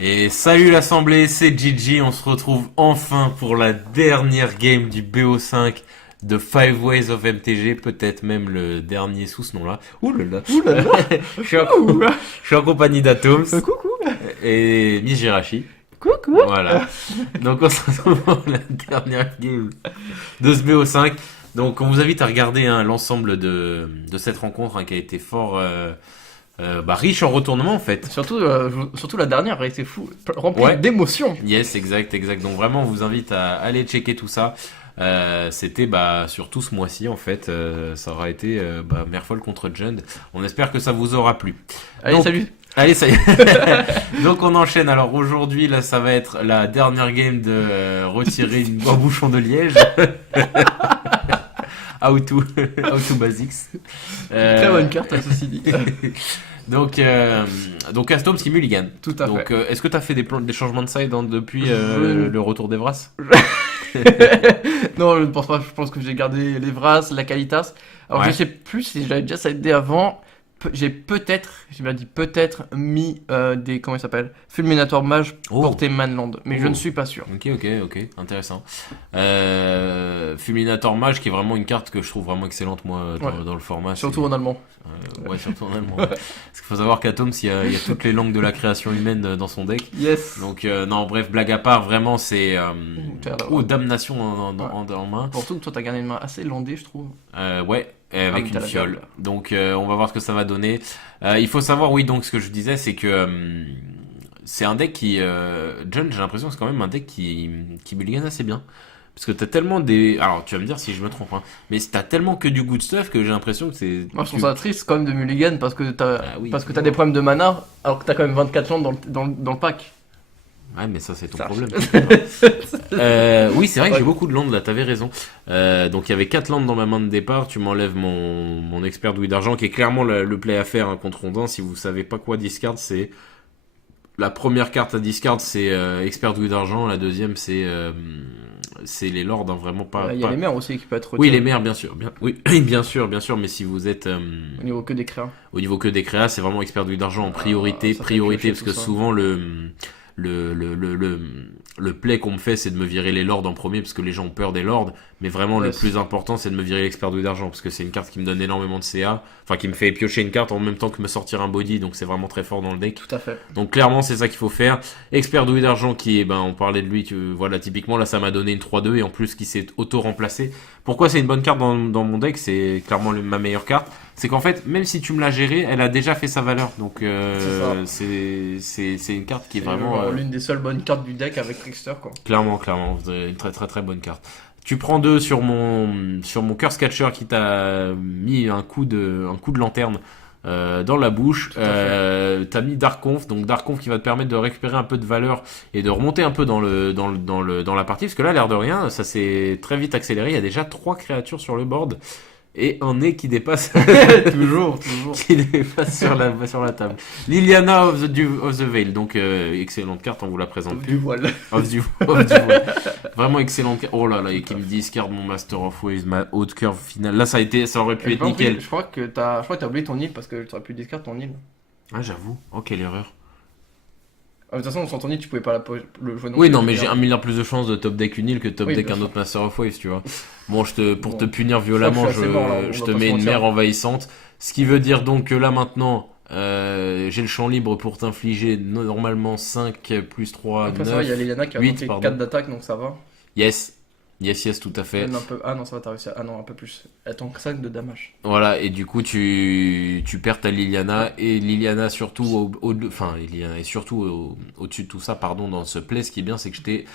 Et salut l'assemblée, c'est Gigi, on se retrouve enfin pour la dernière game du BO5 de Five Ways of MTG, peut-être même le dernier sous ce nom-là. Ouh là là. Ouh là là. je, suis en, je suis en compagnie d'Atoms Coucou. et Miss Jirachi. Coucou. Voilà. Donc on se retrouve pour la dernière game de ce BO5. Donc on vous invite à regarder l'ensemble de cette rencontre qui a été fort riche en retournements en fait. Surtout la dernière a été fou, remplie d'émotions. Yes, exact. Donc vraiment, on vous invite à aller checker tout ça. C'était surtout ce mois-ci en fait. Ça aura été Merfolk contre Jund. On espère que ça vous aura plu. Allez, Donc, salut. Allez, ça y est. Donc on enchaîne. Alors aujourd'hui, là, ça va être la dernière game de retirer un bouchon de liège. How to basics. Très bonne carte, ceci dit. Donc Astoms qui mulligan. Tout à Donc, fait. est-ce que tu as fait des changements de side depuis le retour d'Evras? Non, je ne pense pas. Je pense que j'ai gardé les Vras, la Qualitas. Alors, Ouais. je sais plus si j'avais déjà sidé avant. J'ai bien dit peut-être, mis des, comment il s'appelle, Fulminator Mage Oh. portée Manland. Mais je Oh. ne suis pas sûr. Ok, intéressant. Fulminator Mage qui est vraiment une carte que je trouve vraiment excellente moi dans le format. Surtout en allemand. Surtout en allemand. Parce qu'il faut savoir qu'Atoms, il y a toutes les langues de la création humaine dans son deck. Yes. Donc non, bref, blague à part, vraiment c'est damnation en main. Surtout que toi, t'as gardé une main assez landée, je trouve. Avec mais une t'as la fiole. fiole. Donc on va voir ce que ça va donner. Il faut savoir, oui, donc ce que je disais, c'est que c'est un deck qui... John, j'ai l'impression que c'est quand même un deck qui mulligan assez bien. Parce que t'as tellement des... Alors tu vas me dire si je me trompe, hein, mais t'as tellement que du good stuff que j'ai l'impression que c'est... Moi, je trouve ça triste quand même de mulligan parce que oui, t'as des problèmes de mana alors que t'as quand même 24 landes dans le pack. Ouais, mais ça c'est ton Ça. problème. Oui, c'est vrai que j'ai beaucoup de landes là, t'avais raison. Donc il y avait 4 landes dans ma main de départ, tu m'enlèves mon expert douille d'argent qui est clairement le play à faire contre Rondin. Si vous savez pas quoi discard, c'est... La première carte à discard c'est expert douille d'argent, la deuxième c'est les lords, vraiment pas... Il y a les mers aussi qui peuvent être Oui, retirées les mers, bien sûr. Oui, bien sûr, mais si vous êtes au niveau que des créas. au niveau que des créas, c'est vraiment expert douille d'argent en priorité, ça fait piocher parce tout que ça. souvent le play qu'on me fait, c'est de me virer les lords en premier parce que les gens ont peur des lords, mais vraiment le Yes. plus important, c'est de me virer l'expert douille d'argent parce que c'est une carte qui me donne énormément de CA, enfin qui me fait piocher une carte en même temps que me sortir un body, donc c'est vraiment très fort dans le deck. Tout à fait. Donc clairement c'est ça qu'il faut faire. Expert douille d'argent qui est, on parlait de lui, voilà, typiquement là ça m'a donné une 3-2 et en plus qui s'est auto-remplacé. Pourquoi c'est une bonne carte dans mon deck? C'est clairement ma meilleure carte. C'est qu'en fait, même si tu me l'as gérée, elle a déjà fait sa valeur. Donc c'est une carte qui est vraiment... l'une des seules bonnes cartes du deck avec Trickster, quoi. Clairement, une très très très bonne carte. Tu prends 2 sur mon Curse Catcher qui t'a mis un coup de lanterne dans la bouche. T'as mis Dark Conf, donc Dark Conf qui va te permettre de récupérer un peu de valeur et de remonter un peu dans la partie, parce que là, l'air de rien, ça s'est très vite accéléré. Il y a déjà 3 créatures sur le board et un nez qui dépasse toujours. qui dépasse sur la table. Liliana of the Veil, donc excellente carte, on vous la présente Du plus. voile. Of du voile. Vraiment excellente carte. Oh là là, et qui me discard mon Master of Waves, ma haute curve finale. Là, ça aurait pu être nickel. Je crois que t'as oublié ton île parce que tu aurais pu discard ton île. Ah, j'avoue. Oh, quelle erreur. De toute façon, sans ton île, tu pouvais pas le jouer Oui, non, mais j'ai 1 milliard plus de chances de top deck une île que de top Oui, deck bien un sûr. autre Master of Waves, tu vois. Bon, pour te punir Je violemment, crois que je suis assez mort, là, on je va te pas se mets une mentir. mer envahissante. Ce qui veut dire donc que là, maintenant, j'ai le champ libre pour t'infliger normalement 5 plus 3, Après, ça va, il y a 9. Liliana qui a 8, monté pardon. 4 d'attaque, donc ça va. Yes, tout à fait. Même un peu... Ah non, ça va, t'as réussi à... Ah non, un peu plus. Elle tombe 5 de damage. Voilà, et du coup, tu perds ta Liliana, et Liliana surtout, Liliana est surtout au-dessus de tout ça, pardon, dans ce play, ce qui est bien, c'est que je t'ai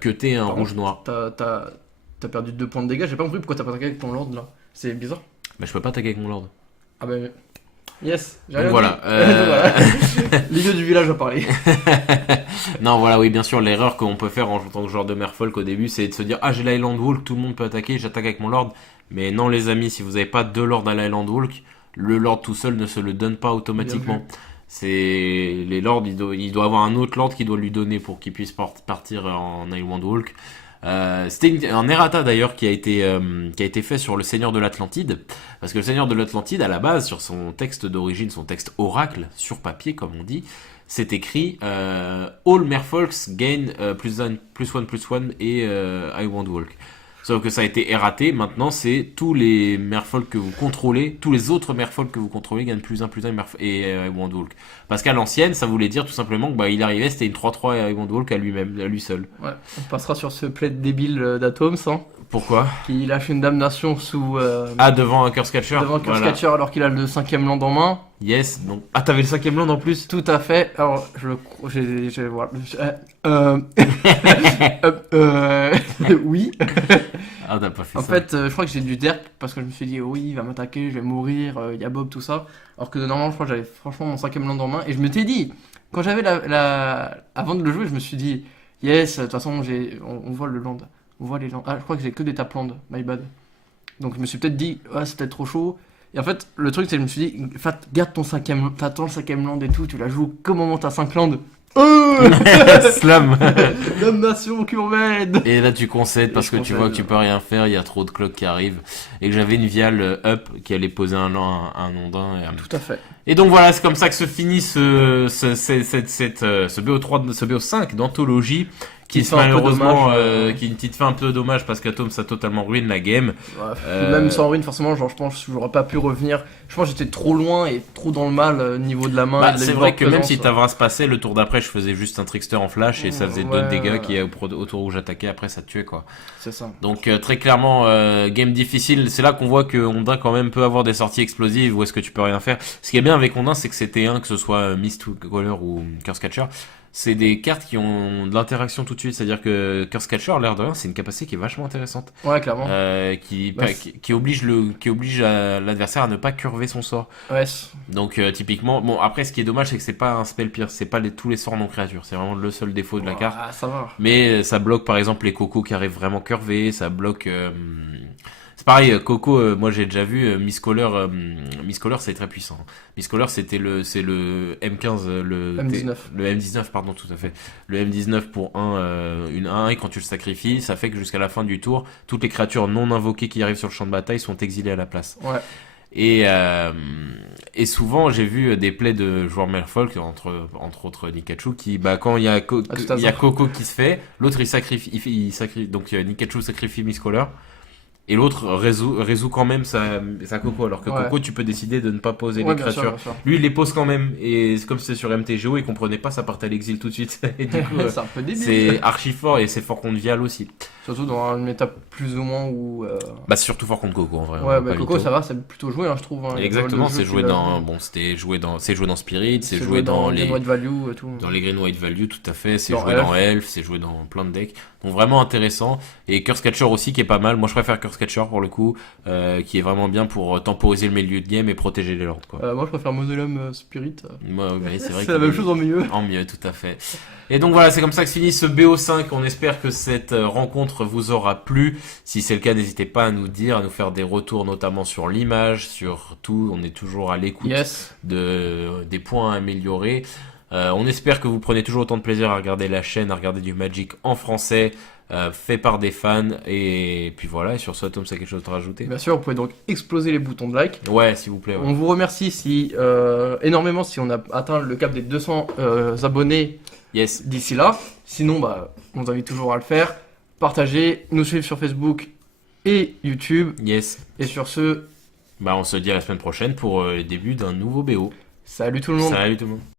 cuté un Pardon. rouge-noir. T'as perdu 2 points de dégâts, j'ai pas compris pourquoi t'as pas attaqué avec ton lord là. C'est bizarre. Bah, je peux pas attaquer avec mon lord. Ah ben... Yes, j'ai Donc rien voilà. dit. Voilà. L'idée du village a parlé. Non, voilà, oui, bien sûr, l'erreur qu'on peut faire en tant que joueur de Merfolk au début, c'est de se dire, ah, j'ai l'Island Walk, tout le monde peut attaquer, j'attaque avec mon lord. Mais non, les amis, si vous n'avez pas 2 lords à l'Island Walk, le lord tout seul ne se le donne pas automatiquement. C'est les lords, il doit avoir un autre lord qui doit lui donner pour qu'il puisse partir en Island Walk. C'était un errata d'ailleurs qui a été fait sur le Seigneur de l'Atlantide, parce que le Seigneur de l'Atlantide à la base, sur son texte d'origine, son texte oracle sur papier comme on dit, c'est écrit All Merfolks gain +1/+1 et I Won't Walk. Sauf que ça a été erraté. Maintenant, c'est tous les merfolk que vous contrôlez, tous les autres merfolk que vous contrôlez gagnent +1/+1 et I Won't Walk. Parce qu'à l'ancienne, ça voulait dire tout simplement que il arrivait, c'était une 3/3 et I Won't Walk à lui-même, à lui seul. Ouais, on passera sur ce plaid débile d'Atoms, hein, Pourquoi? qui lâche une damnation sous Devant un Curse Catcher. devant Curse Voilà. Catcher alors qu'il a le 5ème land en main. Yes. Donc... Ah, t'avais le 5ème land en plus. Tout à fait. Alors, voilà. Oui. Ah, t'as pas fait En ça. fait, je crois que j'ai du derp parce que je me suis dit, oui, il va m'attaquer, je vais mourir, il y a Bob, tout ça. Alors que normalement, je crois que j'avais franchement mon 5ème land en main. Et je m'étais dit, quand j'avais avant de le jouer, je me suis dit, yes, de toute façon, on voit le land. On voit les lands. Ah, je crois que j'ai que des tap land, my bad. Donc je me suis peut-être dit, c'est peut-être trop chaud. Et en fait, le truc, c'est que je me suis dit, garde ton 5ème, t'attends le 5ème land et tout, tu la joues qu'au moment où t'as 5 lands. Slam. Damnation urbaine. Et là tu concèdes parce Et que je tu concède. vois que tu peux rien faire, il y a trop de cloques qui arrivent et que j'avais une viale up qui allait poser un ondin Tout à fait. et donc voilà, c'est comme ça que se finit ce BO3 ce BO5 d'anthologie qui Qui fait un peu malheureusement dommage, qui est une petite fin un peu dommage parce qu'Atom ça totalement ruine la game. Ouais, même sans ruine, forcément, genre, je pense que j'aurais pas pu revenir. Je pense que j'étais trop loin et trop dans le mal niveau de la main. et de la C'est vrai que même présence. si Tavras passait, le tour d'après je faisais juste un trickster en flash et ça faisait 2 Ouais. dégâts qui au tour où j'attaquais après ça te tuait quoi. C'est ça. Donc très clairement, game difficile. C'est là qu'on voit que Ondin quand même peut avoir des sorties explosives ou est-ce que tu peux rien faire. Ce qui est bien avec Ondin, c'est que c'était que ce soit Mistcaller ou Curse Catcher, c'est des cartes qui ont de l'interaction tout de suite. C'est-à-dire que Curse Catcher, l'air de rien, c'est une capacité qui est vachement intéressante, Ouais, clairement. qui Bah, qui oblige l'adversaire à ne pas curver son sort. Ouais. Donc typiquement, bon après ce qui est dommage c'est que c'est pas un spell pierce, c'est pas tous les sorts non créatures, c'est vraiment le seul défaut de la carte. Ah, ça va. Mais ça bloque par exemple les cocos qui arrivent vraiment curvés, ça bloque... C'est pareil, Coco, moi j'ai déjà vu Miss Caller, c'est très puissant. Miss Caller c'est le M15, M19. le M19 pardon tout à fait. Le M19 pour une 1 et quand tu le sacrifies, ça fait que jusqu'à la fin du tour, toutes les créatures non invoquées qui arrivent sur le champ de bataille sont exilées à la place. Ouais. Et souvent j'ai vu des plays de joueurs Merfolk entre autres Nikachu qui quand il y a il y a Coco qui se fait, l'autre il sacrifie donc Nikachu sacrifie Miss Caller et l'autre résout quand même sa Coco alors que Ouais. Coco tu peux décider de ne pas poser Ouais, les bien sûr, créatures. bien sûr. Lui il les pose quand même et c'est comme c'était sur MTGO il comprenait pas ça partait à l'exil tout de suite et du coup C'est un peu débile. c'est archi fort et c'est fort contre Vial aussi. Surtout dans une étape plus ou moins où. Bah c'est surtout fort contre Coco en vrai. Ouais, pas Coco, mytho. ça va, c'est plutôt joué, je trouve. Il y a Exactement, pas mal de c'est jeux joué qui dans va- c'est joué dans Spirit, c'est joué dans les Green White Value et tout. dans les Green White Value tout à fait, c'est Dans joué dans Elf, c'est joué dans plein de decks. Donc vraiment intéressant et Curse Catcher aussi qui est pas mal. Moi je préfère Curse Catcher pour le coup qui est vraiment bien pour temporiser le milieu de game et protéger les lords quoi. Moi, je préfère Mausoleum Spirit. Moi, ouais, c'est vrai C'est la même chose en mieux. en mieux, tout à fait. Et donc voilà, c'est comme ça que se finit ce BO5. On espère que cette rencontre vous aura plu. Si c'est le cas, n'hésitez pas à nous dire, à nous faire des retours, notamment sur l'image, sur tout. On est toujours à l'écoute Yes. des points à améliorer. On espère que vous prenez toujours autant de plaisir à regarder la chaîne, à regarder du Magic en français, fait par des fans. Et puis voilà, et sur ce, Tom, c'est quelque chose à rajouter? Bien sûr, vous pouvez donc exploser les boutons de like. Ouais, s'il vous plaît. Ouais. On vous remercie énormément si on a atteint le cap des 200 abonnés Yes. d'ici là. Sinon, on vous invite toujours à le faire. Partagez, nous suivre sur Facebook et YouTube. Yes. Et sur ce, Bah, on se dit à la semaine prochaine pour le début d'un nouveau BO. salut tout le monde. Salut tout le monde.